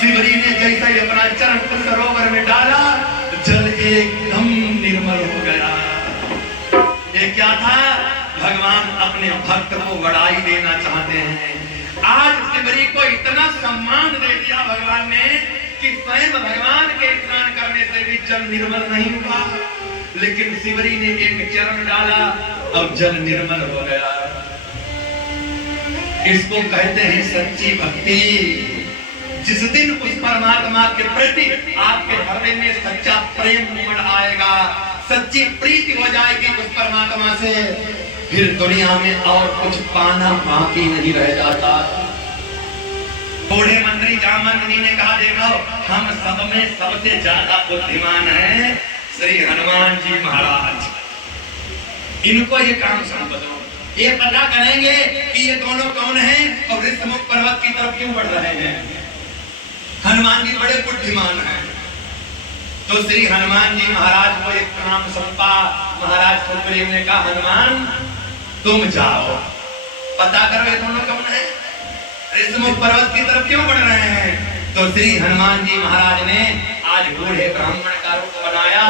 शिवरी ने जैसा ही अपना चरण सरोवर में डाला, जल एकदम निर्मल हो गया। ये क्या था? भगवान अपने भक्त को बड़ाई देना चाहते हैं। आज शिवरी को इतना सम्मान दे दिया भगवान ने कि स्वयं भगवान के स्नान करने से भी जल निर्मल नहीं हुआ, लेकिन शिवरी ने एक चरण डाला अब जल निर्मल हो गया। इसको कहते हैं सच्ची भक्ति। जिस दिन उस परमात्मा के प्रति आपके हृदय में सच्चा प्रेम उमड़ आएगा, सच्ची प्रीति हो जाएगी उस परमात्मा से, फिर दुनिया में और कुछ पाना बाकी नहीं रह जाता। बूढ़े मंत्री जामवंत ने कहा, देखो हम सब में सबसे ज्यादा बुद्धिमान है श्री हनुमान जी महाराज, इनको ये काम सौंप दो। ये पता करेंगे कि ये दोनों कौन हैं और ऋषमुख पर्वत की तरफ क्यों बढ़ रहे हैं। हनुमान जी बड़े बुद्धिमान हैं। तो श्री हनुमान जी महाराज को एक काम सौंपा। महाराज सुग्रीव ने कहा, हनुमान तुम जाओ पता करो ये दोनों कौन है, ऋषमुख पर्वत की तरफ क्यों बढ़ रहे हैं। तो श्री हनुमान जी महाराज ने आज बूढ़े ब्राह्मण का रूप बनाया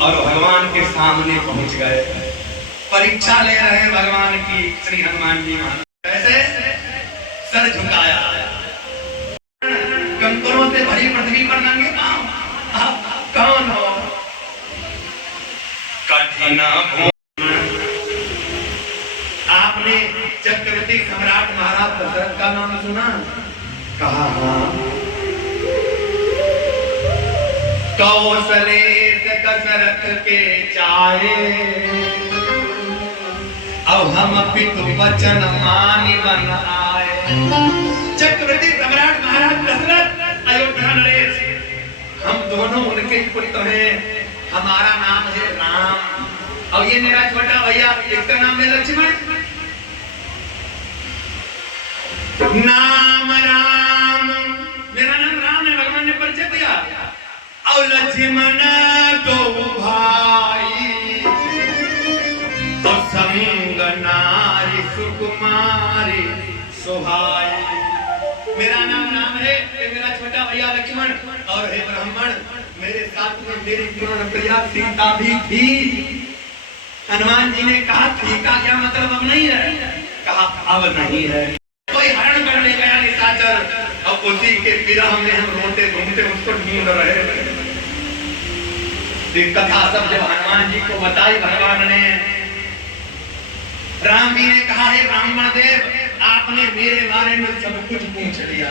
और भगवान के सामने पहुंच गए। परीक्षा ले रहे हैं भगवान की श्री हनुमान जी महाराज। कैसे? सर झुकाया, कंकरों से भरी पृथ्वी पर नंगे पांव, आप कौन हो? कठिन आपने चक्रवर्ती सम्राट महाराज दशरथ का नाम सुना? कहा हाँ। कौशलेश दशरथ के चाहे, अब हम पितु वचन मानि बन आए। चक्रवर्ती सम्राट महाराज दशरथ, अयोध्या नरेश, हम दोनों उनके पुत्र हैं। हमारा नाम है राम और ये मेरा छोटा भैया, इसका नाम है लक्ष्मण। नाम राम, मेरा नाम राम है, भगवान ने परिचय दिया। और लक्ष्मण दो भाई और संग नारी सुकुमारी सुहाई। मेरा नाम राम है, मेरा छोटा भैया लक्ष्मण, और हे ब्राह्मण मेरे साथ में मेरी प्राण प्रिया सीता भी थी। हनुमान जी ने कहा थी का क्या मतलब अब नहीं है? कहा अब नहीं है। कोई हरण करने गया निशाचर और उसी के विरह में हम रोते घूमते उसको ढूंढ रहे हैं। कथा सब जब हनुमान जी को बताई भगवान ने, राम जी ने कहा, हे ब्राह्मण देव आपने मेरे बारे में सब कुछ पूछ लिया,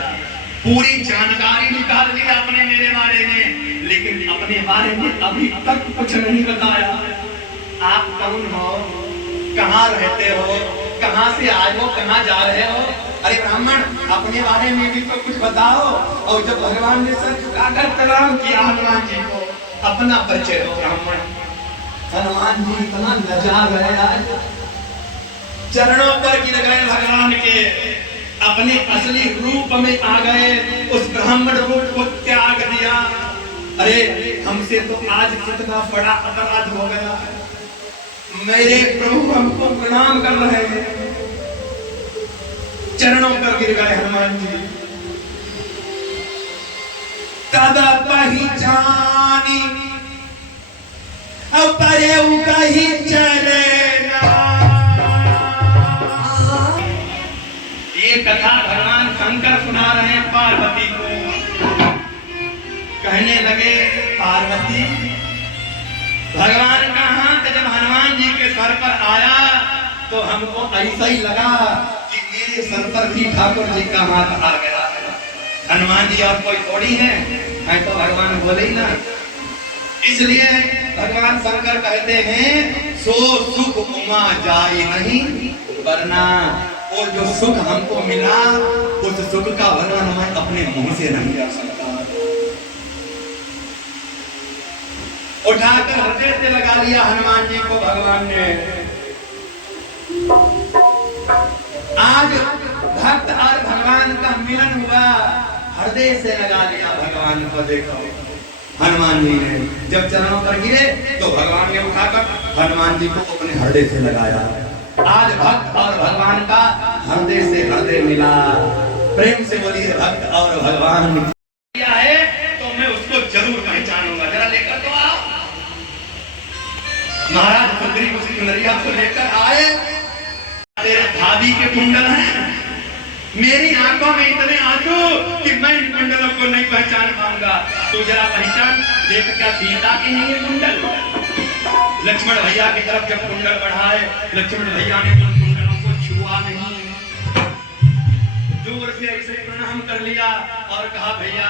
पूरी जानकारी निकाल ली आपने मेरे बारे में, लेकिन अपने बारे में अभी तक कुछ नहीं बताया। आप कौन हो, कहाँ रहते हो, कहाँ से आए हो, कहाँ जा रहे हो? अरे ब्राह्मण अपने बारे में भी तो कुछ बताओ। और जब भगवान ने सर झुकाकर प्रणाम किया हनुमान जी को, अपना परिचय दो ब्राह्मण। हनुमान जी इतना लजा गए, आज चरणों पर गिर गए भगवान के, अपने असली रूप में आ गए, उस ब्राह्मण रूप को त्याग दिया। अरे हमसे तो आज कितना बड़ा अपराध हो गया, मेरे प्रभु हमको प्रणाम कर रहे हैं। चरणों पर गिर गए हनुमान जी। तदा पहचानी अब परेऊ कहीं चले ना। ये कथा भगवान शंकर सुना रहे हैं पार्वती को। कहने लगे, पार्वती भगवान का हाथ जब हनुमान जी के सर पर आया तो हमको ऐसा ही लगा कि मेरे सर पर भी ठाकुर जी का हाथ आ गया। हनुमान जी और कोई थोड़ी है, मैं तो भगवान बोले ही ना। इसलिए भगवान शंकर कहते हैं, सो सुख उमा जाई नहीं वरना, और जो सुख हमको मिला उस सुख का वर्णन मैं अपने मुंह से नहीं कर सकता। उठाकर हृदय से लगा लिया हनुमान जी को भगवान ने। आज भक्त और भगवान का मिलन हुआ, हृदय से लगा लिया भगवान को। देखो हनुमान जी ने जब चरणों पर गिरे तो भगवान ने उठाकर हनुमान जी को अपने हृदय से लगाया। आज भक्त और भगवान का हृदय से हृदय मिला। प्रेम से बोलिए भक्त और भगवान किया है तो मैं उसको जरूर पहचानूंगा। जरा लेकर तो आओ। महाराज सुग्रीव उस चुनरिया को लेकर आए। तेरे भाभी के कुंडल हैं, मेरी आंखों में इतने आंसू कि मैं इन कुंडलों को नहीं पहचान पाऊंगा। तू जरा पहचान देख, क्या सीता के हैं ये कुंडल? लक्ष्मण भैया की तरफ जब कुंडल बढ़ाए, लक्ष्मण भैया ने उन कुंडलों को छुआ नहीं, दूर से ऐसे प्रणाम कर लिया और कहा भैया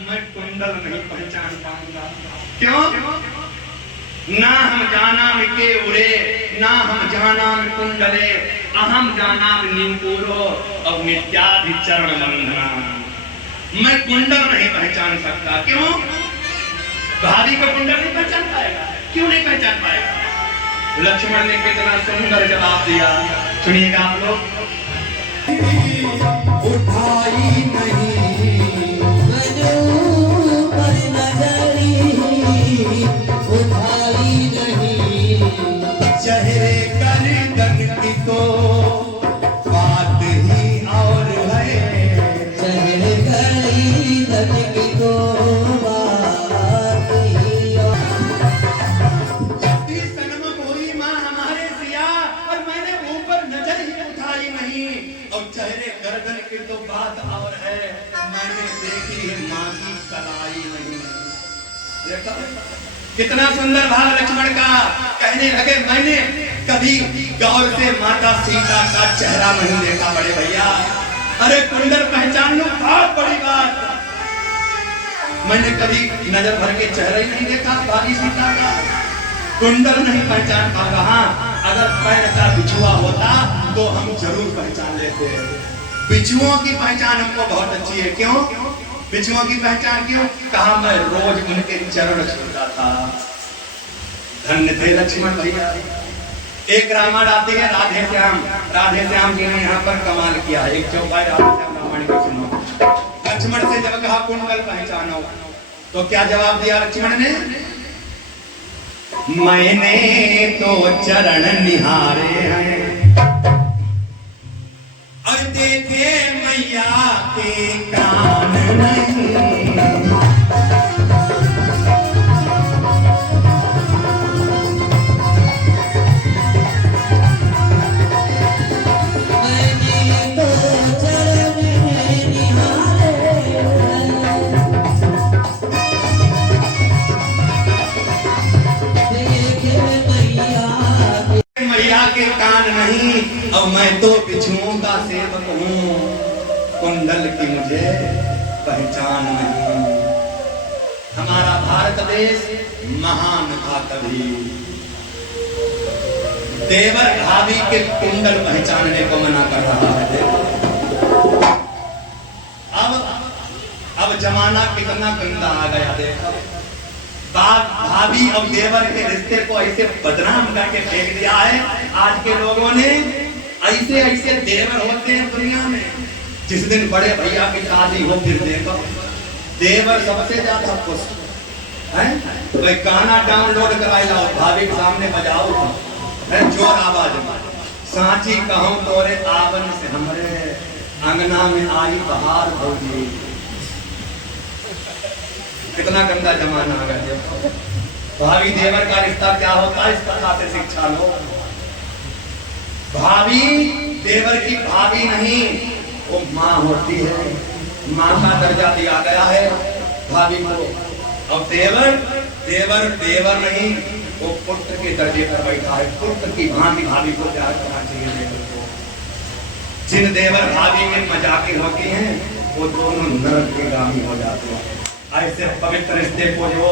मैं कुंडल नहीं पहचान पाऊंगा। क्यों? ना हम जानाम के उड़े, ना हम जानाम कुंडले, अहम जानाम नीपुरो और नित्याधिचरण बंधना। मैं कुंडल नहीं पहचान सकता। क्यों? भाभी को कुंडल नहीं पहचान पाएगा। क्यों नहीं पहचान पाएगा? लक्ष्मण ने कितना सुंदर जवाब दिया, सुनिएगा आप लोग। उठाई नहीं पर नजरी, उठाई नहीं चेहरे गर्दन की तो बात ही और है, चेहरे गर्दन की तो बात ही और। जब भी सनम हुई मां हमारे सिया और मैंने ऊपर नजर ही उठाई नहीं, और चेहरे गर्दन की तो बात और है, मैंने देखी है मां की कलाई नहीं। देखा कितना सुंदर भाव लक्ष्मण का। कहने लगे मैंने कभी गौर से माता सीता का चेहरा नहीं देखा बड़े भैया। अरे कुंडल पहचान लो, बहुत बड़ी बात। मैंने कभी नजर भर के चेहरा ही नहीं देखा भाभी सीता का, कुंडल नहीं पहचान पाऊंगा। हाँ, अगर पैर का बिछुआ होता तो हम जरूर पहचान लेते। बिछुओं की पहचान हमको बहुत अच्छी है। क्यों बिछुओं की पहचान? क्यों? कहा मैं रोज उनके चरण छूता था। धन्य थे लक्ष्मण भैया। एक रामायण आती है राधे श्याम, राधे श्याम जी ने यहाँ पर कमाल किया है। एक चौपाई राधे श्याम रामायण को सुनो। लक्ष्मण से जब कहा कुंडल पहचानो तो क्या जवाब दिया लक्ष्मण ने? मैंने तो चरण निहारे हैं और देखे मैया के कान नहीं। के कान नहीं, और मैं तो बिछुओं का सेवक हूँ, कुंडल की मुझे पहचान नहीं। हमारा भारत देश महान था कभी, देवर भाभी के कुंडल पहचानने को मना कर रहा है। अब जमाना कितना गंदा आ गया। देखो भाभी और देवर के रिश्ते को ऐसे बदनाम करके फेंक दिया है आज के लोगों ने। ऐसे ऐसे देवर होते हैं दुनिया में। जिस दिन बड़े भैया की शादी हो फिर देखो देवर सबसे ज्यादा खुश है। भाई गाना डाउनलोड कराई लाओ, भाभी के सामने बजाओ, जोर आवाज में सांची कहूं तोरे आवन से हमरे अंगना में आई बहार होगी। कितना गंदा जमाना आ गया। भाभी देवर का रिश्ता क्या होता है इस कथा से शिक्षा लो। भाभी देवर की भाभी नहीं, वो माँ होती है। माँ का दर्जा दिया गया है भाभी को। और देवर देवर देवर नहीं, वो पुत्र के दर्जे पर बैठा है। पुत्र की भांति भाभी को प्यार करना चाहिए देवर को। जिन देवर भाभी में मजाकी होती हैं वो दोनों नरक के गामी हो जाते हैं। ऐसे पवित्र रिश्ते को जो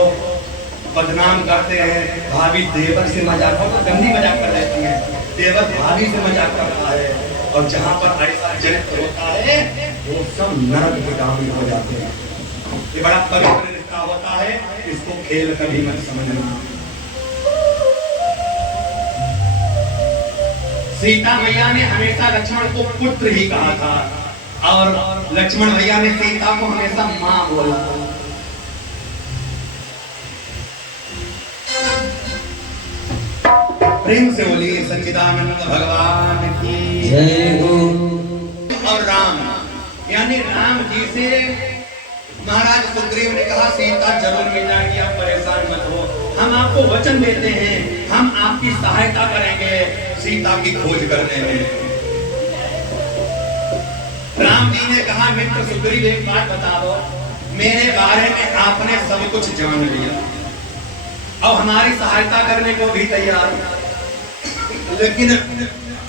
बदनाम करते हैं, भाभी देवर से मजाक हो तो गंदी मजाक कर लेती है, देवर भाभी से मजाक कर रहा है। और जहाँ पर ऐसा चरित्र होता है वो सब नरक के गामी हो जाते हैं। ये बड़ा पवित्र रिश्ता होता है, इसको खेल कभी मत समझना। सीता मैया ने हमेशा लक्ष्मण को पुत्र ही कहा था और लक्ष्मण भैया ने सीता को हमेशा माँ बोला। प्रेम से बोलिए सच्चिदानंद भगवान की जय हो। और राम यानी राम जी से महाराज सुग्रीव ने कहा सीता जरूर मिल जाएगी, आप परेशान मत हो, हम आपको वचन देते हैं, हम आपकी सहायता करेंगे सीता की खोज करने में। राम जी ने कहा मित्र सुग्रीव एक बात बता दो, मेरे बारे में आपने सब कुछ जान लिया, अब हमारी सहायता करने को भी तैयार, लेकिन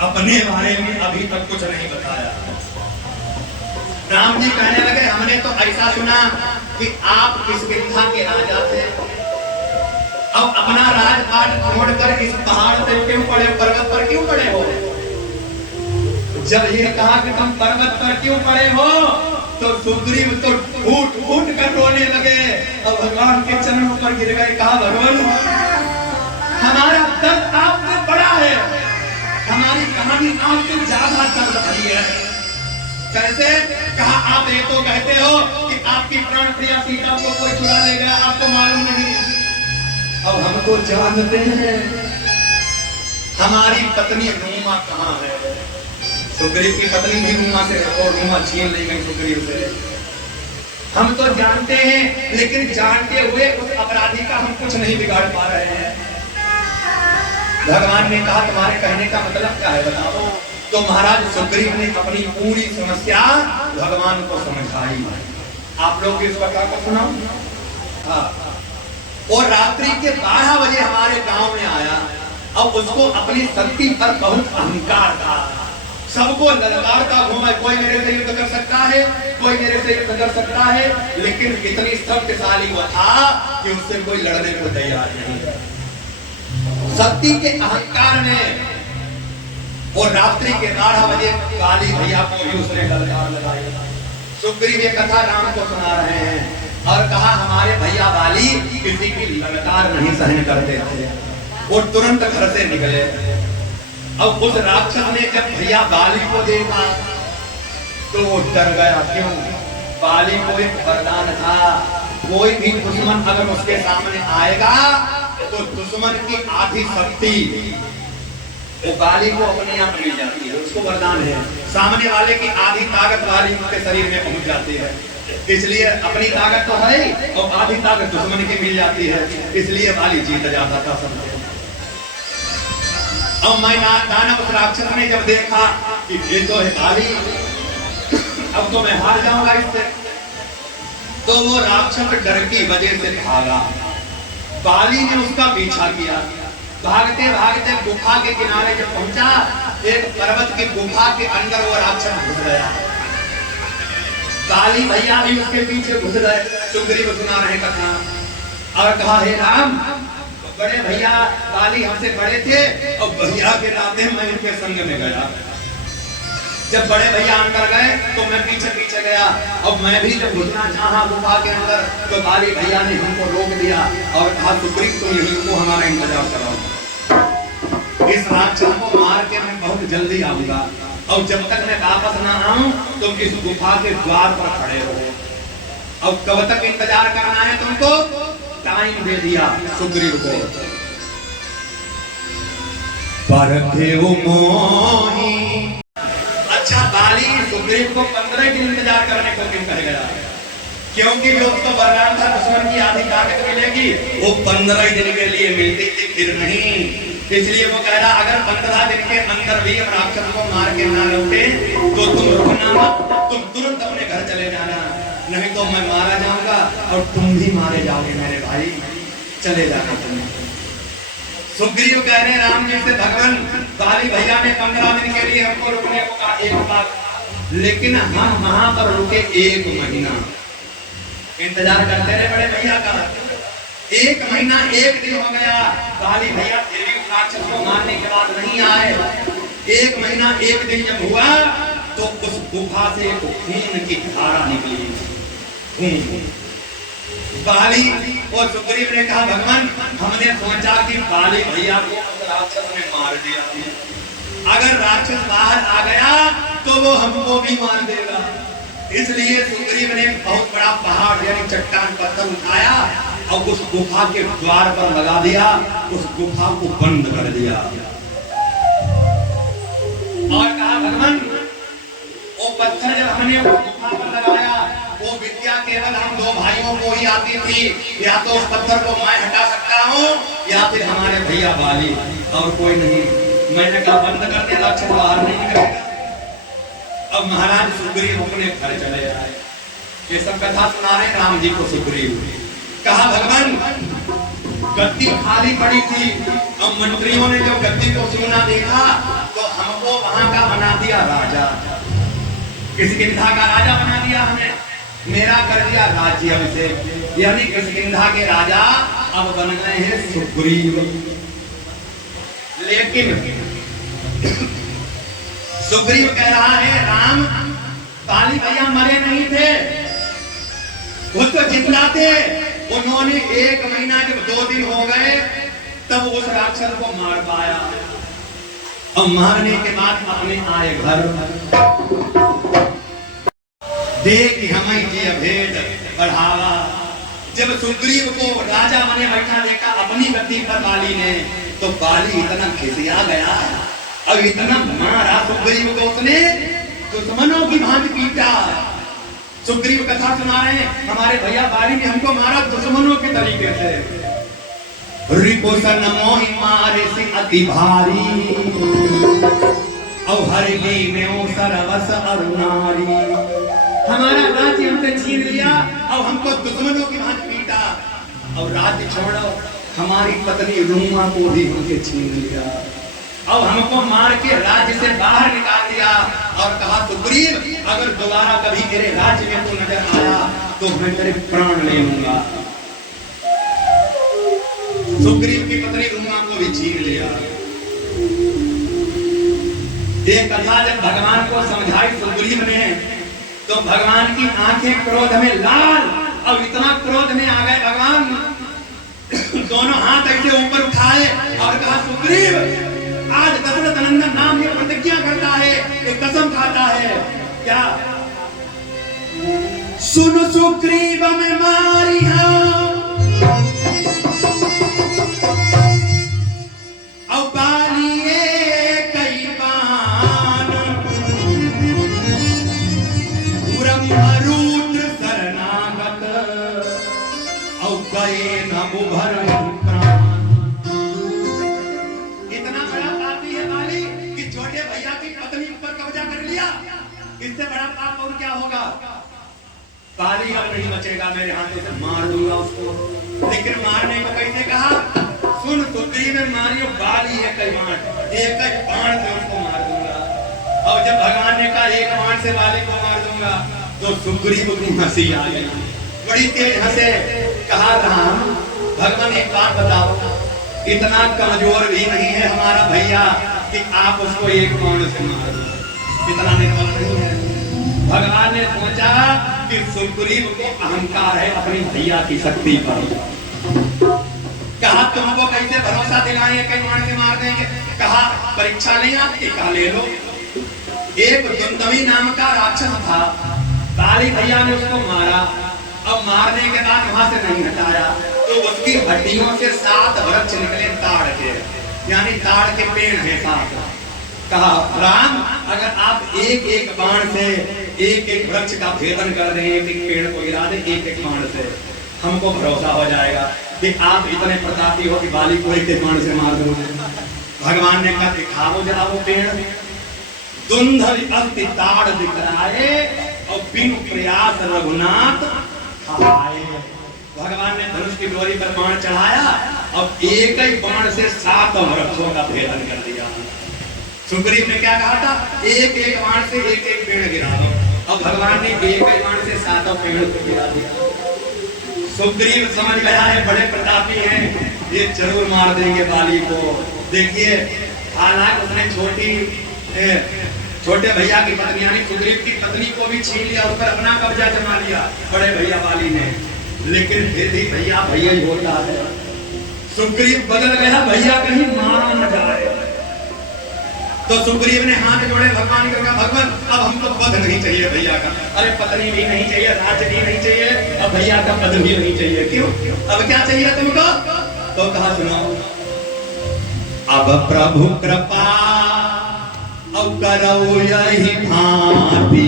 अपने बारे में अभी तक कुछ नहीं बताया। राम जी कहने लगे हमने तो ऐसा सुना कि आप इस विंध्या के राजा थे, अब अपना राजपाट छोड़कर इस पहाड़ पे क्यों पड़े, पर्वत पर क्यों पड़े हो? जब ये कहा कि तुम पर्वत पर क्यों पड़े हो तो सुग्रीव तो फूट फूट कर रोने लगे और भगवान के चरणों पर गिर गए। कहा भगवान हमारा दर्द आपसे बड़ा है, हमारी कहानी आपसे ज्यादा दर्द भरी है। कैसे? कहा आप ये तो कहते हो कि आपकी प्राण प्रिया सीता को कोई चुरा ले गया, आपको मालूम नहीं, अब हमको जानते हैं हमारी पत्नी रूमा कहाँ है। सुग्रीव की पत्नी भी रूमा से और रूमा छीन ली गई सुग्रीव से, हम तो जानते हैं, लेकिन जानते हुए उस अपराधी का हम कुछ नहीं बिगाड़ पा रहे हैं। भगवान ने कहा तुम्हारे कहने का मतलब क्या है बताओ। तो महाराज सुग्रीव ने अपनी पूरी समस्या भगवान को समझाई। आप लोग इस कथा को सुनाओ। हाँ। और रात्रि के 12 बजे हमारे गांव में आया, अब उसको अपनी शक्ति पर बहुत अहंकार था, सबको ललकारता घूमा, कोई मेरे से युद्ध कर सकता है, कोई मेरे से युद्ध कर सकता है, लेकिन इतनी शक्तिशाली वो था कि उससे कोई लड़ने को तैयार नहीं। शक्ति के अहंकार में और रात्रि के 12 बजे काली भैया को भी उसने ललकार लगाई। सुग्रीव ये कथा राम को सुना रहे हैं और कहा हमारे भैया वाली किसी की ललकार नहीं सहन करते थे, वो तुरंत घर से निकले। अब उस राक्षस ने जब भैया बाली को देखा तो वो डर गया। क्यों? बाली को एक वरदान था, कोई भी दुश्मन अगर उसके सामने आएगा तो दुश्मन की आधी शक्ति वो बाली को अपने आप मिल जाती है, उसको वरदान है। सामने वाले की आधी ताकत बाली के शरीर में पहुंच जाती है, इसलिए अपनी ताकत तो है और आधी ताकत दुश्मन की मिल जाती है, इसलिए बाली जीत जाता था सबको। अब मैं दानव उस राक्षस ने जब देखा कि ये तो है बाली, अब तो मैं हार जाऊंगा इससे, तो वो राक्षस डर की वजह से भागा। बाली ने उसका पीछा किया, भागते भागते गुफा के किनारे जब पहुंचा, एक पर्वत की गुफा के अंदर वो राक्षस घुस गया। बाली भैया भी उसके पीछे घुस गए। सुग्रीव सुना रहे कथा और कहा हे राम, बड़े भैया बाली हमसे बड़े थे और भैया के नाते मैं इनके संग में गया। जब बड़े भैया अंदर गए तो मैं पीछे पीछे गया, और मैं भी जब घुसना चाहा गुफा के अंदर तो बाली भैया ने हमको रोक दिया और कहा सुग्रीव तुम यहीं को हमारा इंतजार कराओ, इस राक्षस को मार के मैं बहुत जल्दी आऊंगा, और जब तक मैं वापस ना आऊं तुम इस गुफा के द्वार पर खड़े रहो। और कब तक इंतजार करना है तुमको? टाइम दे दिया सुग्रीव को। अच्छा, बाली सुग्रीव को 15 दिन इंतजार करने को क्यों कह गया? क्योंकि जो उसको वरदान था दुश्मन की आधी ताकत मिलेगी, वो 15 दिन के लिए मिलती थी, फिर नहीं। इसलिए वो कह रहा अगर 15 दिन के अंदर भी हम राक्षस को मार के ना लौटे तो तुम रुकना मत, तुम तुरंत अपने घर चले जाना, नहीं तो मैं मारा जाऊंगा और तुम भी मारे जाओगे मेरे भाई, चले जाना तुम। सुग्रीव कह रहे राम जी से भगवान बाली भैया ने 15 दिन के लिए हमको रुकने को कहा, एक बात, लेकिन हम वहां पर रुके 1 महीना इंतजार करते रहे बड़े भैया का। 1 महीना 1 दिन हो गया, बाली भैया फिर भी राक्षस को मारने के बाद नहीं आए। 1 महीना 1 दिन जब हुआ तो उस गुफा से एक खून की धारा निकली, खून। बाली और सुग्रीव ने कहा भगवान हमने सोचा कि बाली भैया को राक्षस ने मार दिया, अगर राक्षस बाहर आ गया तो वो हमको भी मार देगा। इसलिए सुग्रीव ने बहुत बड़ा पहाड़ यानी चट्टान पत्थर उठाया और उस गुफा के द्वार पर लगा दिया, उस गुफा को बंद कर दिया और कहा भगवान वो पत्थर जब हमने गुफा पर लगाया, वो विद्या केवल हम दो भाइयों को ही आती थी। या तो उस पत्थर को मैं हटा सकता हूँ या फिर हमारे भैया बाली, और कोई नहीं। मैंने कहा बंद कर दिया, राक्षस बाहर नहीं निकलेगा। अब महाराज सुग्रीव अपने घर चले आए। ये सब कथा सुना रहे राम जी को सुग्रीव। कहा भगवान गद्दी खाली पड़ी थी, अब मंत्रियों ने जब गद्दी को सुना देखा तो हमको वहां का बना दिया राजा, किष्किंधा का राजा बना दिया हमें, मेरा कर दिया राज्य अभिषेक। यानी किष्किंधा के राजा अब बन गए हैं सुग्रीव। लेकिन सुग्रीव कह रहा है राम बाली भैया मरे नहीं थे, वो तो जिंदा थे। उन्होंने 1 महीना जब 2 दिन हो गए तब उस राक्षस को मार पाया। और मारने के बाद अपने आए घर, देख हमें जी भेद बढ़ावा। जब सुग्रीव को राजा बने बैठा देखा अपनी गद्दी पर बाली ने, तो बाली इतना खिसिया गया, अब इतना मारा सुग्रीव को उसने दुश्मनों की भांति पीटा। सुग्रीव कथा सुना रहे हैं हमारे भैया बाली ने हमको मारा दुश्मनों के तरीके से। रिपुसन मोहि मारे से अति भारी, और हरिली में सरवस अरुणारी। हमारा राज्य हमसे छीन लिया और हमको दुश्मनों की भांति पीटा, और राज्य छोड़ो हमारी पत्नी रूमा को भी हमसे छीन लिया, अब हमको मार के राज्य से बाहर निकाल दिया। और कहा सुग्रीव अगर दोबारा कभी मेरे राज्य में तू नजर आया तो मैं तेरे प्राण ले लूंगा। सुग्रीव की पत्नी रूमा को भी छीन लिया। ये कथा जब भगवान को समझाई सुग्रीव ने, तो भगवान की आंखें क्रोध में लाल, और इतना क्रोध में आ गए भगवान, दोनों हाथ ऐसे ऊपर उठाए और कहा सुग्रीव आज दशरथ नंदन नाम की प्रतिज्ञा करता है, एक कसम खाता है। क्या? सुन सुग्रीव में मारी और बालिए कई बान, ब्रह्मरुद्र शरणागत और गए न उभर। इससे बड़ा पाप और क्या होगा? बाली अब नहीं बचेगा, मेरे हाथों से मार दूंगा उसको। लेकिन मारने को कैसे कहा? सुन सुग्रीव में मारियो बाली है कई बाण, एक बाण से उसको मार दूंगा। और जब भगवान ने कहा एक बाण से बाली को मार दूंगा, तो सुग्रीव को हंसी आ गई, बड़ी तेज हंसे। कहा राम भगवान एक बात बताओ, इतना कमजोर भी नहीं है हमारा भैया कि आप उसको एक बाण से मार दो, इतना निर्बल नहीं है। भगवान ने सोचा कि सुग्रीव को अहंकार है अपनी भैया की शक्ति पर। कहा तुमको कैसे भरोसा दिलाएंगे कई बाण से मार देंगे? कहा परीक्षा नहीं आपकी? कहा ले लो। एक दुंदवी नाम का राक्षस था, बाली भैया ने उसको मारा। अब मारने के बाद वहां से नहीं हटाया, तो उसकी हड्डियों से 7 वृक्ष निकले ताड़ के, यानी ताड़ के पेड़ है 7। कहा राम अगर आप एक एक बाण से एक एक वृक्ष का भेदन कर दें, एक एक पेड़ को गिरा दें एक एक बाण से, हमको भरोसा हो जाएगा कि आप इतने प्रतापी हो कि बाली को एक एक बाण से मार दोगे। भगवान ने कहा दिखाओ जरा वो पेड़। दुंधर अति ताड़ दिखराए और बिनु प्रयास रघुनाथ खाए। भगवान ने धनुष की डोरी पर बाण चढ़ाया और एक ही बाण से 7 वृक्षों का भेदन कर दिया। सुग्रीव ने क्या कहा था? एक एक बाण से एक एक पेड़ गिरा दो। अब भगवान ने एक एक बाण से 7 पेड़ को गिरा दिया। सुग्रीव समझ गया है बड़े प्रतापी हैं, ये जरूर मार देंगे बाली को। देखिए हालांकि उसने छोटे भैया की पत्नी यानी सुग्रीव की पत्नी को भी छीन लिया, उस पर अपना कब्जा जमा लिया बड़े भैया बाली ने, लेकिन फिर भी भैया भैया ही होता है। सुग्रीव बदल गया, भैया कहीं मारा न जाए। तो सुग्रीव ने हाथ जोड़े भगवान को, कहा भगवान अब हमको पद नहीं चाहिए भैया का। अरे पत्नी भी नहीं चाहिए, राज्य भी नहीं चाहिए, अब भैया का पद भी नहीं चाहिए। क्यों? अब क्या चाहिए तुमको? तो कहा सुनो, अब प्रभु कृपा अब करो यही भांति